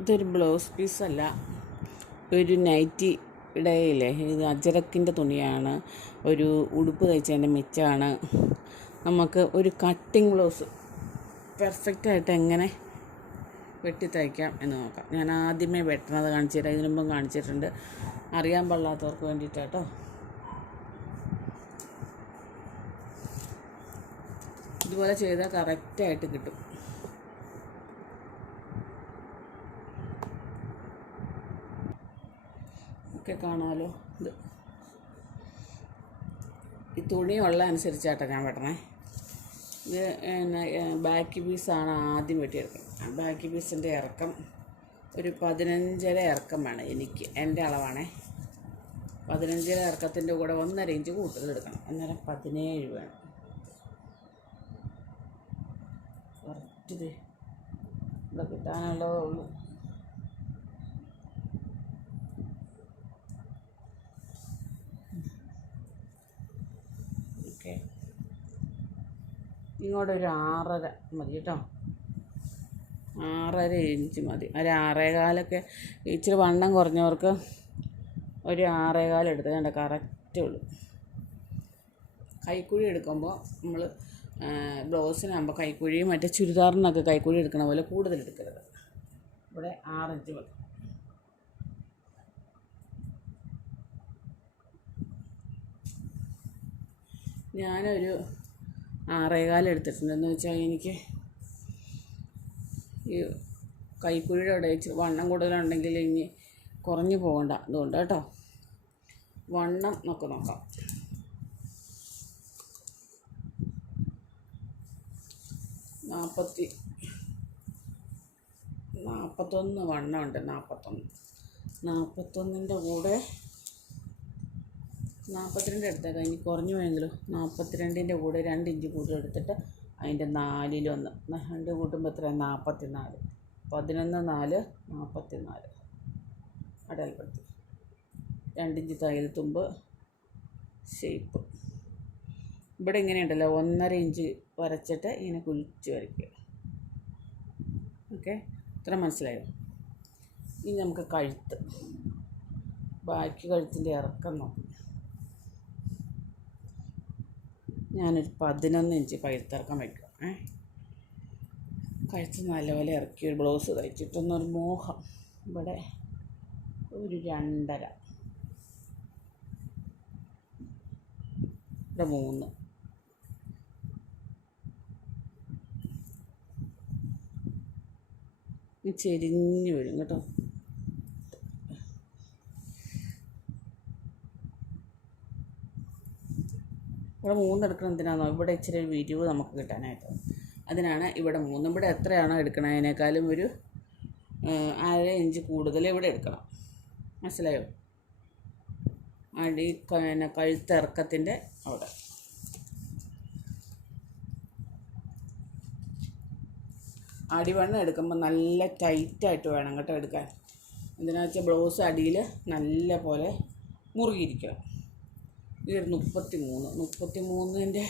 ഇതൊരു ബ്ലൗസ് പീസല്ല ഒരു നൈറ്റി ഇടയില്ലേ? ഇത് അജരക്കിന്റെ തുണിയാണ് ഒരു ഉടുപ്പ് തയ്ച്ചതിന്റെ മിച്ചമാണ് നമുക്ക് ഒരു കട്ടിങ് ബ്ലൗസ് പെർഫെക്റ്റായിട്ട് എങ്ങനെ വെട്ടി തയ്ക്കാം എന്ന് നോക്കാം. ഞാൻ ആദ്യമേ വെട്ടണത് കാണിച്ചിട്ട് ഇതിനു മുമ്പും കാണിച്ചിട്ടുണ്ട്. അറിയാൻ പാടില്ലാത്തവർക്ക് വേണ്ടിയിട്ടാട്ടോ. ഇതുപോലെ ചെയ്താൽ കറക്റ്റായിട്ട് കിട്ടും. ഒക്കെ കാണാമല്ലോ ഇത്. ഈ തുണിയുള്ള അനുസരിച്ചാട്ടോ ഞാൻ വെട്ടണേ. ഇത് പിന്നെ ബാക്ക് പീസാണ് ആദ്യം വെട്ടിയെടുക്കുന്നത്. ബാക്ക് പീസിന്റെ ഇറക്കം ഒരു പതിനഞ്ചര ഇറക്കം വേണം എനിക്ക് എന്റെ അളവാണേ. പതിനഞ്ചര ഇറക്കത്തിന്റെ കൂടെ ഒന്നര ഇഞ്ച് കൂടുതൽ എടുക്കണം അന്നേരം പതിനേഴ് വേണം. ഇത്. ഇവിടെ കിട്ടാനുള്ളതേ ഉള്ളൂ ഓക്കെ ഇങ്ങോട്ട് ഒരു ആറര മതി കേട്ടോ. ആറര ഇഞ്ച് മതി. ഒരു ആറേകാലൊക്കെ ഇച്ചിരി വണ്ണം കുറഞ്ഞവർക്ക് ഒരു ആറേകാലം എടുത്ത് കണ്ട? കറക്റ്റേ ഉള്ളൂ. കൈക്കുഴി എടുക്കുമ്പോൾ നമ്മൾ ബ്ലൗസിനാകുമ്പോൾ കൈക്കുഴിയും മറ്റേ ചുരിദാറിനൊക്കെ കൈക്കുഴി എടുക്കണ പോലെ കൂടുതൽ എടുക്കരുത്. ഇവിടെ ആറിഞ്ച് മതി. ഞാനൊരു ആറേകാലം എടുത്തിട്ടുണ്ട് എന്ന് വെച്ചാൽ എനിക്ക് ഈ കൈക്കുഴിയുടെ അവിടെ ഇച്ചിരി വണ്ണം കൂടുതലുണ്ടെങ്കിൽ ഇനി കുറഞ്ഞു പോകണ്ട. അതുകൊണ്ട് കേട്ടോ. വണ്ണം നമുക്ക് നോക്കാം. നാൽപ്പത്തി നാൽപ്പത്തൊന്ന് വണ്ണമുണ്ട്. നാൽപ്പത്തൊന്ന് നാൽപ്പത്തൊന്നിന്റെ കൂടെ നാൽപ്പത്തിരണ്ട് എടുത്തേക്കാം. ഇനി കുറഞ്ഞു പോയെങ്കിലും? നാൽപ്പത്തിരണ്ടിന്റെ കൂടെ രണ്ട് ഇഞ്ച് കൂടുതൽ എടുത്തിട്ട് അതിന്റെ നാലിലൊന്ന് രണ്ട് കൂട്ടുമ്പോൾ എത്ര നാൽപ്പത്തി നാല് പതിനൊന്ന് നാല് നാൽപ്പത്തി നാല് അടയാളപ്പെടുത്തി രണ്ടിഞ്ച് തയ്യൽ തുമ്പ് ഷേപ്പ് ഇവിടെ ഇങ്ങനെയുണ്ടല്ലോ. ഒന്നര ഇഞ്ച് വരച്ചിട്ട് ഇങ്ങനെ കുഴിച്ച് വരയ്ക്കുക. ഓക്കെ? ഇത്ര മനസ്സിലായോ? ഇനി നമുക്ക് കഴുത്ത്. ബാക്കി കഴുത്തിന്റെ ഇറക്കം നോക്കാം. ഞാനൊരു പതിനൊന്ന് ഇഞ്ച് കഴുത്തിറക്കം വയ്ക്കുക. ഏ? കഴുത്ത് നല്ലപോലെ ഇറക്കി ഒരു ബ്ലൗസ് തയ്ച്ചിട്ടൊന്നൊരു മോഹം. ഇവിടെ ഒരു രണ്ടര. ഇവിടെ മൂന്ന്. ചെരിഞ്ഞ് വരും കേട്ടോ. ഇവിടെ മൂന്ന് എടുക്കണം എന്തിനാണോ ഇവിടെ ഇച്ചിരി ഒരു വിരിവ് നമുക്ക് കിട്ടാനായിട്ട്. അതിനാണ് ഇവിടെ മൂന്ന്. ഇവിടെ എത്രയാണോ എടുക്കണതിനേക്കാളും ഒരു അര ഇഞ്ച് കൂടുതൽ ഇവിടെ എടുക്കണം. മനസ്സിലായോ? അടി പിന്നെ കഴുത്തിറക്കത്തിന്റെ അവിടെ. അടിവണ്ണം എടുക്കുമ്പോൾ നല്ല ടൈറ്റായിട്ട് വേണം കേട്ടോ എടുക്കാൻ. എന്തിനാ വെച്ചാൽ ബ്ലൗസ് അടിയിൽ നല്ല പോലെ മുറുകിയിരിക്കണം. ഇതൊരു മുപ്പത്തി മൂന്ന് മുപ്പത്തി മൂന്നിന്റെ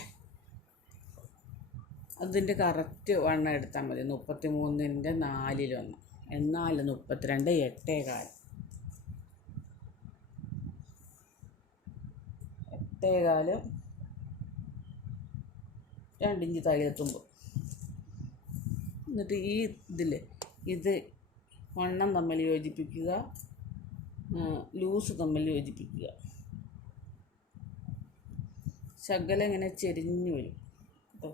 അതിന്റെ കറക്റ്റ് വണ്ണം എടുത്താൽ മതി. മുപ്പത്തി മൂന്നിന്റെ നാലിലൊന്ന് എന്നാൽ മുപ്പത്തിരണ്ട് എട്ടേ കാൽ എട്ടേ കാൽ രണ്ടിഞ്ച് തയ്യലെത്തുമ്പോൾ എന്നിട്ട് ഈ ഇതിൽ ഇത് വണ്ണം തമ്മിൽ യോജിപ്പിക്കുക ലൂസ് തമ്മിൽ യോജിപ്പിക്കുക. ശകലം ഇങ്ങനെ ചെരിഞ്ഞു വരും. കേട്ടോ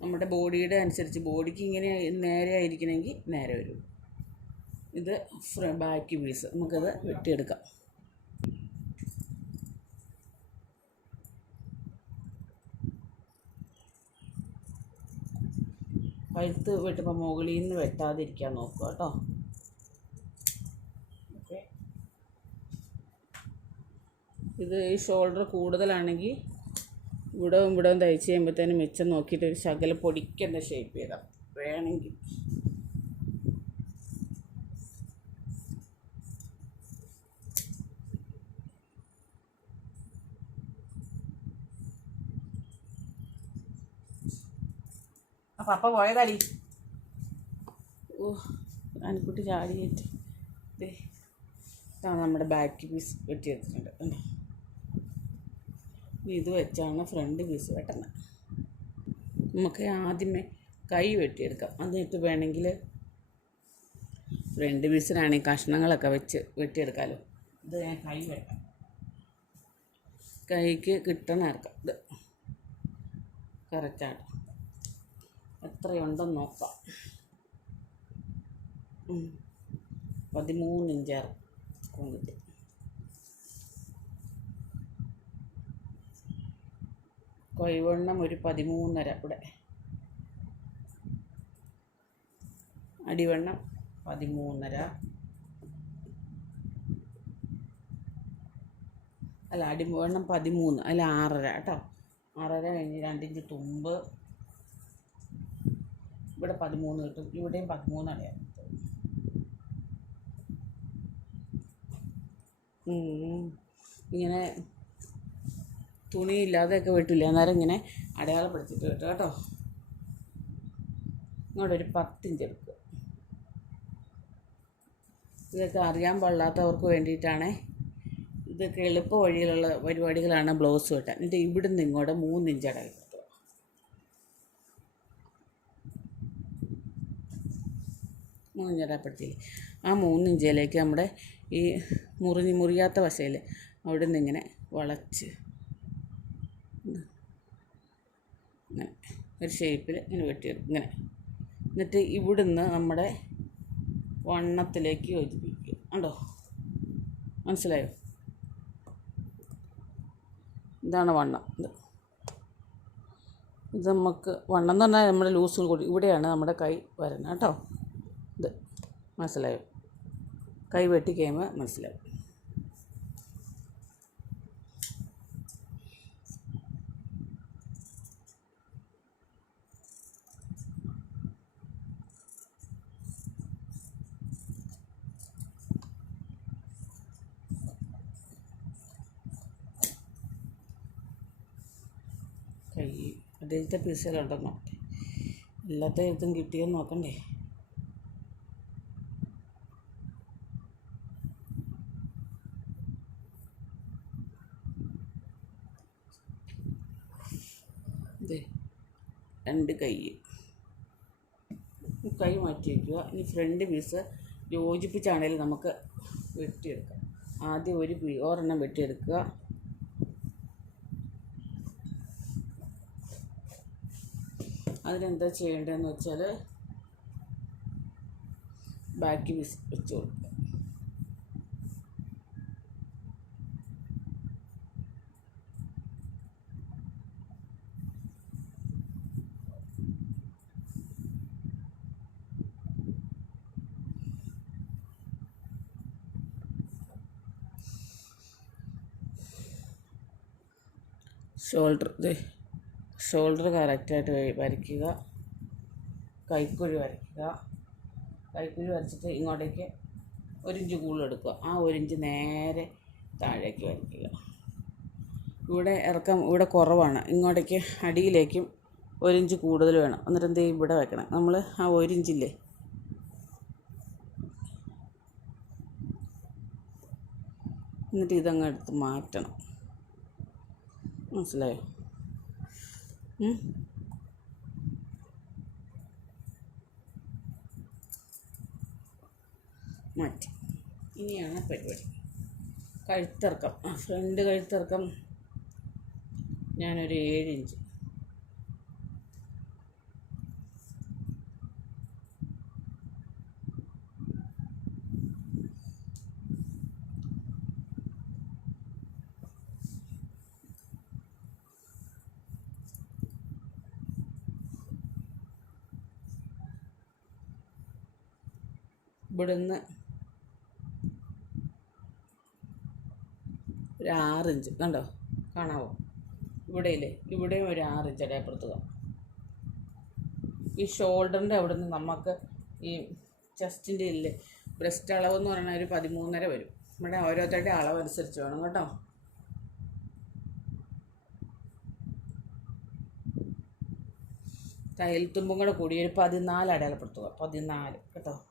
നമ്മുടെ ബോഡിയുടെ അനുസരിച്ച് ബോഡിക്ക് ഇങ്ങനെ നേരെ ആയിരിക്കണമെങ്കിൽ നേരെ വരും. ഇത് ബാക്കി പീസ്. നമുക്കത് വെട്ടിയെടുക്കാം. കഴുത്ത് വെട്ടുമ്പോൾ മുകളിൽ നിന്ന് വെട്ടാതിരിക്കാൻ നോക്കുക കേട്ടോ ഇത് ഈ ഷോൾഡർ കൂടുതലാണെങ്കിൽ ഇവിടവും ഇവിടവും തയ്ച്ച് കഴിയുമ്പോഴത്തേനും മിച്ചം നോക്കിയിട്ട് ഒരു ശകലം പൊടിക്കുന്ന ഷേപ്പ് ചെയ്താൽ വേണമെങ്കിൽ. പപ്പ പോയതാടി. ഓ ആനക്കുട്ടി ചാടിയേറ്റ് ഇതാണ് നമ്മുടെ ബാക്ക് പീസ് വെട്ടി എടുത്തിട്ടുണ്ട് ഇനി ഇത് വെച്ചാണ് ഫ്രണ്ട് പീസ് വെട്ടുന്നത്. നമുക്ക് ആദ്യമേ കൈ വെട്ടിയെടുക്കാം. എന്നിട്ട് വേണമെങ്കിൽ ഫ്രണ്ട് പീസിനാണെങ്കിൽ കഷ്ണങ്ങളൊക്കെ വെച്ച് വെട്ടിയെടുക്കാമല്ലോ ഇത് ഞാൻ കൈ വെട്ടാം. കൈക്ക് കിട്ടണ ഇറക്കാം ഇത് കറക്റ്റാണ്. എത്രയുണ്ടെന്ന് നോക്കാം. പതിമൂന്നിഞ്ചാറ് ഇറക്കും ഇത് കൊയ്വെണ്ണം ഒരു പതിമൂന്നര ഇവിടെ. അടിവണ്ണം പതിമൂന്നര. അല്ല അടിവണ്ണം പതിമൂന്ന് അല്ല ആറര കേട്ടോ. ആറര കഴിഞ്ഞ് രണ്ടിഞ്ച് തുമ്പ്. ഇവിടെ പതിമൂന്ന് കിട്ടും. ഇവിടെയും പതിമൂന്ന് അടയാം ഇങ്ങനെ തുണി ഇല്ലാതെയൊക്കെ വെട്ടില്ല? അന്നേരം ഇങ്ങനെ അടയാളപ്പെടുത്തിയിട്ട് കിട്ടും കേട്ടോ. ഇങ്ങോട്ട് ഒരു പത്തിഞ്ച് എടുക്കുക ഇതൊക്കെ അറിയാൻ പാടില്ലാത്തവർക്ക് വേണ്ടിയിട്ടാണ്. ഇതൊക്കെ എളുപ്പ വഴിയിലുള്ള പരിപാടികളാണ് ബ്ലൗസ് വെട്ടാൻ. എന്നിട്ട് ഇവിടുന്ന് ഇങ്ങോട്ട് മൂന്നിഞ്ച് അടയാളം മൂന്നിഞ്ചടപ്പെടുത്തി ആ മൂന്നിഞ്ചിലേക്ക് നമ്മുടെ ഈ മുറിഞ്ഞ് മുറിയാത്ത വശയിൽ അവിടെ നിന്ന് ഇങ്ങനെ വളച്ച് ഇങ്ങനെ ഒരു ഷേപ്പിൽ ഇങ്ങനെ വെട്ടിയെടുക്കും ഇങ്ങനെ. എന്നിട്ട് ഇവിടുന്ന് നമ്മുടെ വണ്ണത്തിലേക്ക് യോജിപ്പിക്കുക. ഉണ്ടോ മനസ്സിലായോ? ഇതാണ് വണ്ണം. ഇത്. ഇത് നമുക്ക് വണ്ണം എന്ന് പറഞ്ഞാൽ നമ്മുടെ ലൂസ് കൂടി. ഇവിടെയാണ് നമ്മുടെ കൈ വരുന്നത് കേട്ടോ? ഇത്. മനസ്സിലായോ? കൈ വെട്ടി കഴിയുമ്പോൾ മനസ്സിലാവും. കൈ അതിലത്തെ പീസുകളുണ്ടോ നോക്കട്ടെ എല്ലാത്ത ഇതും കിട്ടിയോ നോക്കണ്ടേ? രണ്ട് കൈ. കൈ മാറ്റി വയ്ക്കുക ഇനി ഫ്രണ്ട് പീസ് യോജിപ്പിച്ചാണേലും നമുക്ക് വെട്ടിയെടുക്കാം. ആദ്യം ഒരു പീ ഒരെണ്ണം വെട്ടിയെടുക്കുക. അതിനെന്താ ചെയ്യേണ്ടതെന്ന് വെച്ചാൽ ബാക്കി വിസ് വെച്ച് കൊടുക്കുക. ഷോൾഡർ ഇത് ഷോൾഡർ കറക്റ്റായിട്ട് വരയ്ക്കുക. കൈക്കുഴി വരയ്ക്കുക. കൈക്കുഴി വരച്ചിട്ട് ഇങ്ങോട്ടേക്ക് ഒരു ഇഞ്ച് കൂടുതൽ എടുക്കുക. ആ ഒരു ഇഞ്ച് നേരെ താഴേക്ക് വരയ്ക്കുക. ഇവിടെ ഇറക്കം ഇവിടെ കുറവാണ്. ഇങ്ങോട്ടേക്ക് അടിയിലേക്കും ഒരു ഇഞ്ച് കൂടുതൽ വേണം. എന്നിട്ട് എന്ത് ചെയ്യും? ഇവിടെ വെക്കണം. നമ്മൾ ആ ഒരു ഇഞ്ചില്ലേ? എന്നിട്ട് ഇതങ്ങ് എടുത്ത് മാറ്റണം. മനസ്സിലായോ? മാറ്റി. ഇനിയാണ് പരിപാടി. കഴുത്തിറക്കം. ഫ്രണ്ട് കഴുത്തിറക്കം ഞാനൊരു ഏഴ് ഇഞ്ച്. ഇവിടുന്ന് ഒരു ആറിഞ്ച് കണ്ടോ? കാണാവോ? ഇവിടെയില്ലേ? ഇവിടെയും ഒരു ആറിഞ്ച് ഇടയപ്പുറത്തുക ഈ ഷോൾഡറിന്റെ അവിടെ നിന്ന് നമുക്ക് ഈ ചെസ്റ്റിന്റെ ഇല്ലേ ബ്രസ്റ്റ് അളവ് എന്ന് പറഞ്ഞാൽ ഒരു പതിമൂന്നര വരും. നമ്മുടെ ഓരോരുത്തരുടെ അളവ് അനുസരിച്ച് വേണം കേട്ടോ? തയ്യൽ തുമ്പും കൂടെ കൂടി ഒരു പതിനാല് അടയാളപ്പെടുത്തുക. പതിനാല് കേട്ടോ?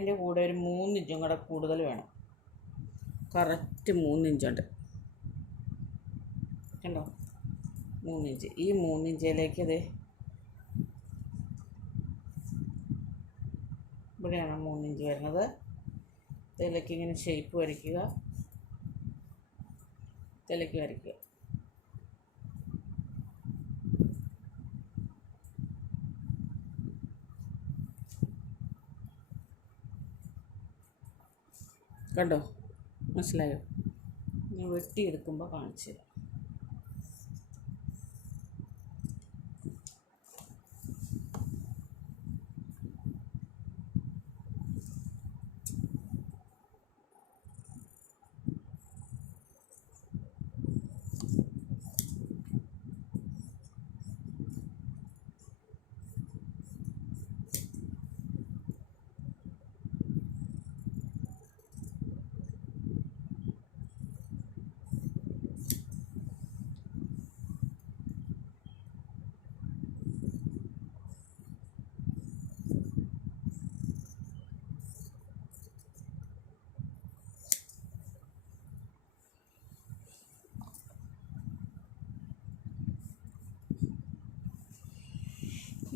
അതിന്റെ കൂടെ ഒരു മൂന്നിഞ്ചും കൂടെ കൂടുതൽ വേണം. കറക്റ്റ് മൂന്നിഞ്ചുണ്ട് കണ്ടോ? മൂന്നിഞ്ച് ഈ മൂന്നിഞ്ചിലേക്ക് ഇത് ഇവിടെയാണ് മൂന്നിഞ്ച് വരുന്നത്. ഇതിലേക്ക് ഇങ്ങനെ ഷേപ്പ് വരയ്ക്കുക. ഇതിലേക്ക് വരയ്ക്കുക. കണ്ടോ? മനസ്സിലായോ? ഞാൻ വെട്ടിയെടുക്കുമ്പോൾ കാണിച്ചു തരാം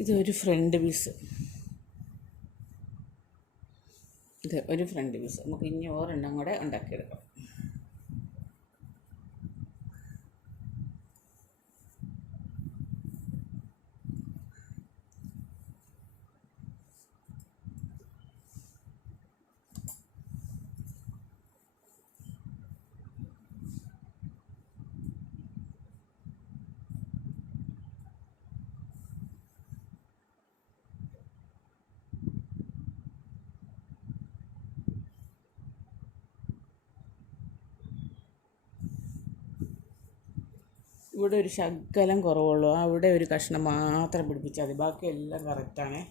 ഇതൊരു ഫ്രണ്ട് പീസ് ഇത് ഒരു ഫ്രണ്ട് പീസ് നമുക്ക് ഇനി ഓരെണ്ണം കൂടെ ഉണ്ടാക്കിയെടുക്കാം. ഇവിടെ ഒരു ശകലം കുറവുള്ളൂ. അവിടെ ഒരു കഷ്ണം മാത്രം പിടിപ്പിച്ചാൽ മതി. ബാക്കി എല്ലാം കറക്റ്റാണേ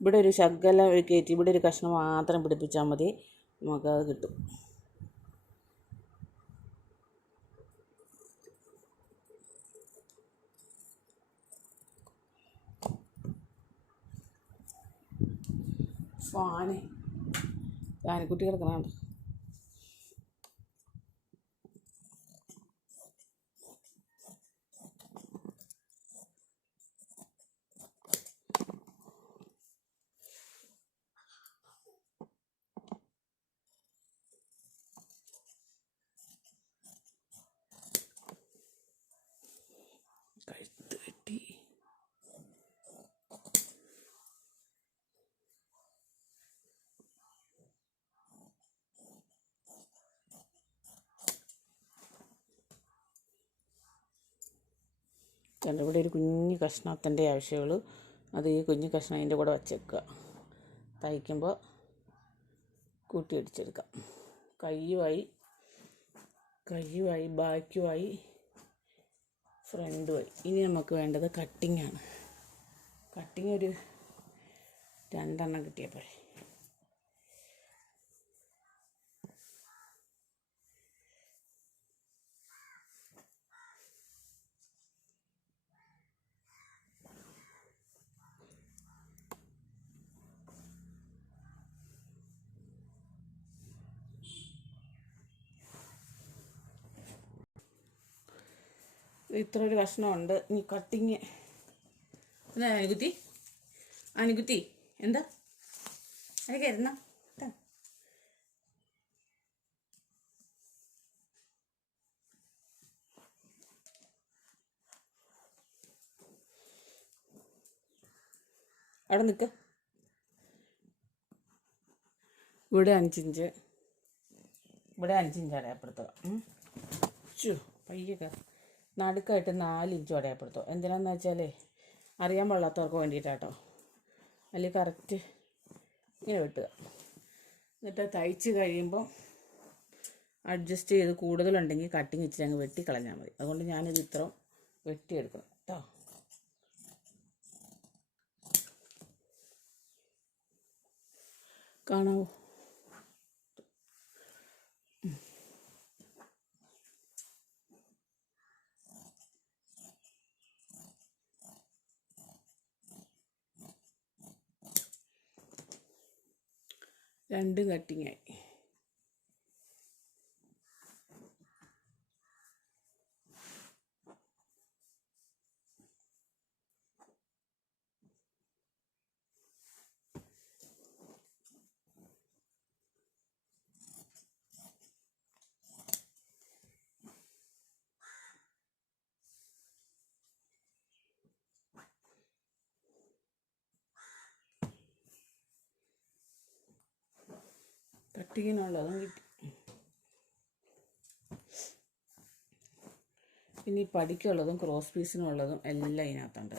ഇവിടെ ഒരു ശകലം കയറ്റി ഇവിടെ ഒരു കഷ്ണം മാത്രം പിടിപ്പിച്ചാൽ മതി. നമുക്കത് കിട്ടും. ഫാന്. ഫാനിക്കുട്ടി കിടക്കണുണ്ട് കഴുത്ത് കെട്ടി കണ്ടോ ഇവിടെ ഒരു കുഞ്ഞു കഷ്ണത്തിന്റെ ആവശ്യമുള്ളൂ അത് ഈ കുഞ്ഞു കഷ്ണം അതിന്റെ കൂടെ വച്ചേക്കുക. തയ്ക്കുമ്പോൾ കൂട്ടി അടിച്ചെടുക്കാം കയ്യുമായി കയ്യുമായി ബാക്കുമായി ഫ്രണ്ടുമായി. ഇനി നമുക്ക് വേണ്ടത് കട്ടിങ്ങാണ് കട്ടിങ് ഒരു രണ്ടെണ്ണം കിട്ടിയപ്പോഴേ ഇത്ര ഒരു കഷ്ണമുണ്ട്. ഇനി കട്ടിങ് എന്താ അനുകുത്തി. അനുകുത്തി എന്താ? അത് ഇരുന്ന അവിടെ നിൽക്ക ഇവിടെ അഞ്ചിഞ്ച് ഇവിടെ അഞ്ചിഞ്ചാണ് അപ്പുറത്ത് ചു പയ്യെ കയറി നടുക്കായിട്ട് നാല് ഇഞ്ച് അടയാപ്പെടുത്തുക എന്തിനാന്ന് വെച്ചാലേ അറിയാൻ പാടില്ലാത്തവർക്ക് വേണ്ടിയിട്ടാട്ടോ. അല്ലെങ്കിൽ കറക്റ്റ് ഇങ്ങനെ വെട്ടുക. എന്നിട്ട് തയ്ച്ച് കഴിയുമ്പോൾ അഡ്ജസ്റ്റ് ചെയ്ത് കൂടുതലുണ്ടെങ്കിൽ കട്ടിങ് ഇച്ചിരി അങ്ങ് വെട്ടി കളഞ്ഞാൽ മതി. അതുകൊണ്ട് ഞാനിത് ഇത്ര വെട്ടിയെടുക്കണം കേട്ടോ കാണാവോ? രണ്ടും കട്ടിങ്ങായി കട്ടിങ്ങിനുള്ളതും കിട്ടി. പിന്നെ ഈ പടിക്കുള്ളതും ക്രോസ് പീസിനുള്ളതും എല്ലാം ഇതിനകത്തുണ്ട്.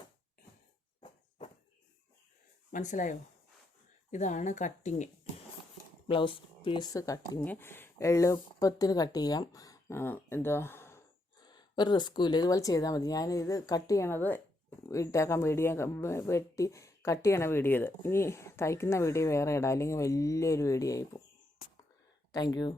മനസ്സിലായോ? ഇതാണ് കട്ടിങ് ബ്ലൗസ് പീസ് കട്ടിങ് എളുപ്പത്തിന് കട്ട് ചെയ്യാം. എന്തോ ഒരു റിസ്ക്കും ഇല്ല. ഇതുപോലെ ചെയ്താൽ മതി. ഞാനിത് കട്ട് ചെയ്യണത് ഇട്ടേക്കാൻ വീഡിയോ. വെട്ടി കട്ട് ചെയ്യണ വീഡിയോ ഇത്. ഇനി തയ്ക്കുന്ന വീഡിയോ വേറെ ഇടാം. അല്ലെങ്കിൽ വലിയൊരു വീഡിയോ ആയിപ്പോവും താങ്ക് യു